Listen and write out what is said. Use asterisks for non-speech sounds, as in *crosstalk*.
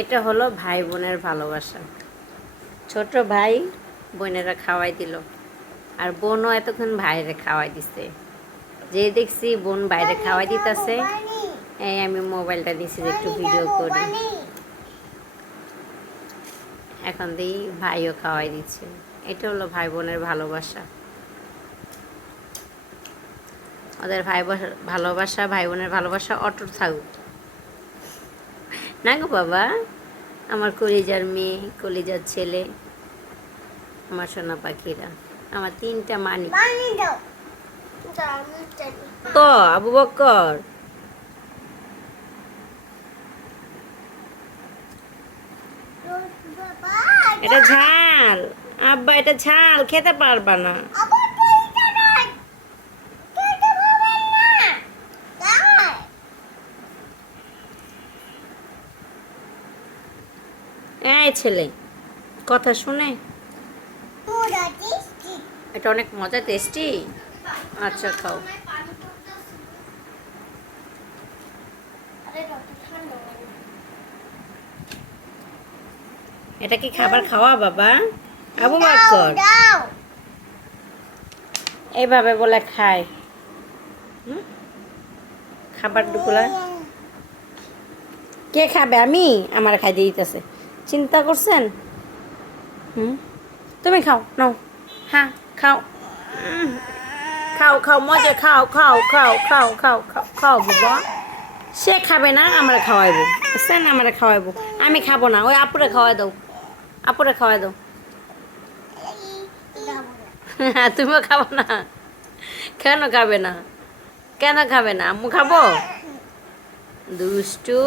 এটা হলো ভাই বোনের ভালোবাসা। ছোট ভাই বোনেরা খাওয়াই দিল, আর বোনও এতক্ষণ ভাইরে খাওয়াই দিছে। যে দেখছি বোন বাইরে খাওয়াই দিতেছে। এই আমি মোবাইলটা দিছি একটু ভিডিও করি। এখন দিই ভাইও খাওয়াই দিচ্ছে। এটা হলো ভাই বোনের ভালোবাসা। ওদের ভাই বস- ভালোবাসা, ভাই বোনের ভালোবাসা অটুট থাকুক। না গো বাবা, আমার কলিজার মেয়ে, কলিজার ছেলে, আমার সোনা পাখিরা। আমার তিনটা মানি তো আবু বক্কর। এটা ঝাল। আব্বা এটা ঝাল খেতে পারবা না। এই ছেলে কথা শুনে। এটা অনেক মজা টেস্টি আচ্ছা খাও। এটা কি খাবার খাওয়া বাবা? আবু বক্কর এইভাবে বলে খায়। হুম? খাবার টুকুলা কে খাবে? আমি? আমার খাইতে দিতেছে। চিন্তা করছেন? হুম? তুমি খাও নাও। হ্যাঁ খাও। খাও খাও খাও খাও খাও খাও খাও খাও খাও সে খাবে না, আমরা খাওয়াইবো। আমরা খাওয়াইবো। আমি খাব না, ওই আপুরে খাওয়াই দাও। আপুরে খাওয়াই দাও। *laughs* খাব না? কেন খাবে না? কেন খাবে না? আম্মু খাব? দুষ্টু।